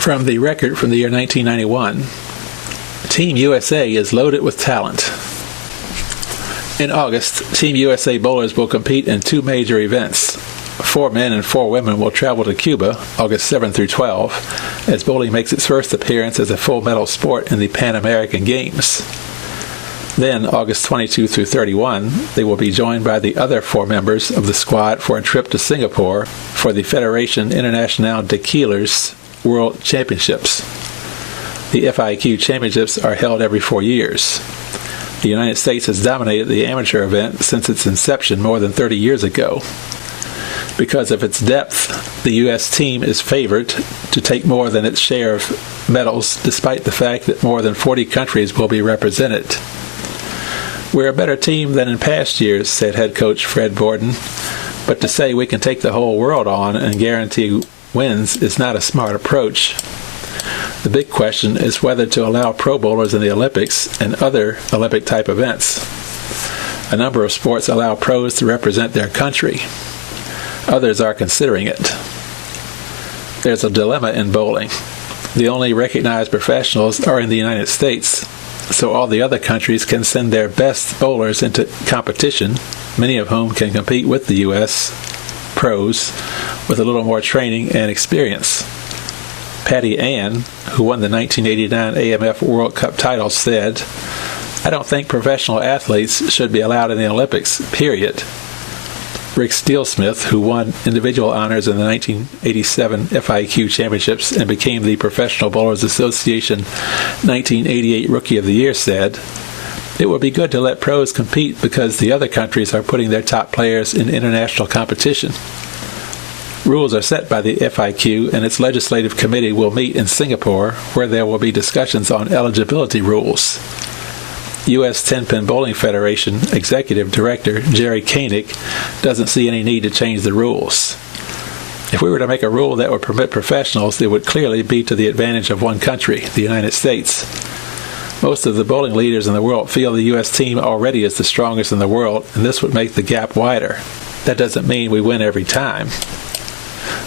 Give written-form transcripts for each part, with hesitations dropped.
From the record from the year 1991, Team USA is loaded with talent. In August, Team USA bowlers will compete in two major events. 4 men and 4 women will travel to Cuba, August 7 through 12, as bowling makes its first appearance as a full medal sport in the Pan American Games. Then, August 22 through 31, they will be joined by the other 4 members of the squad for a trip to Singapore for the Federation Internationale de Keelers World Championships. The FIQ Championships are held every 4 years. The United States has dominated the amateur event since its inception more than 30 years ago. Because of its depth, the U.S. team is favored to take more than its share of medals, despite the fact that more than 40 countries will be represented. "We're a better team than in past years," said head coach Fred Borden, "but to say we can take the whole world on and guarantee wins is not a smart approach. The big question is whether to allow pro bowlers in the Olympics and other Olympic-type events. A number of sports allow pros to represent their country. Others are considering it. There's a dilemma in bowling. The only recognized professionals are in the United States, so all the other countries can send their best bowlers into competition, many of whom can compete with the U.S. pros with a little more training and experience." Patty Ann, who won the 1989 AMF World Cup title, said, "I don't think professional athletes should be allowed in the Olympics, period." Rick Steelsmith, who won individual honors in the 1987 FIQ Championships and became the Professional Bowlers Association 1988 Rookie of the Year, said, "It would be good to let pros compete because the other countries are putting their top players in international competition. Rules are set by the FIQ, and its legislative committee will meet in Singapore, where there will be discussions on eligibility rules." U.S. 10-Pin Bowling Federation Executive Director Jerry Koenig doesn't see any need to change the rules. "If we were to make a rule that would permit professionals, it would clearly be to the advantage of one country, the United States. Most of the bowling leaders in the world feel the U.S. team already is the strongest in the world, and this would make the gap wider. That doesn't mean we win every time.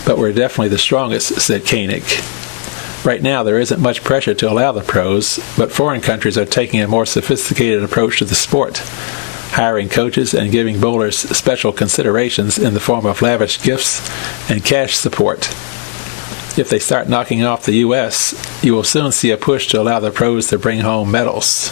But we're definitely the strongest," said Koenig. "Right now there isn't much pressure to allow the pros, but foreign countries are taking a more sophisticated approach to the sport, hiring coaches and giving bowlers special considerations in the form of lavish gifts and cash support. If they start knocking off the U.S., you will soon see a push to allow the pros to bring home medals."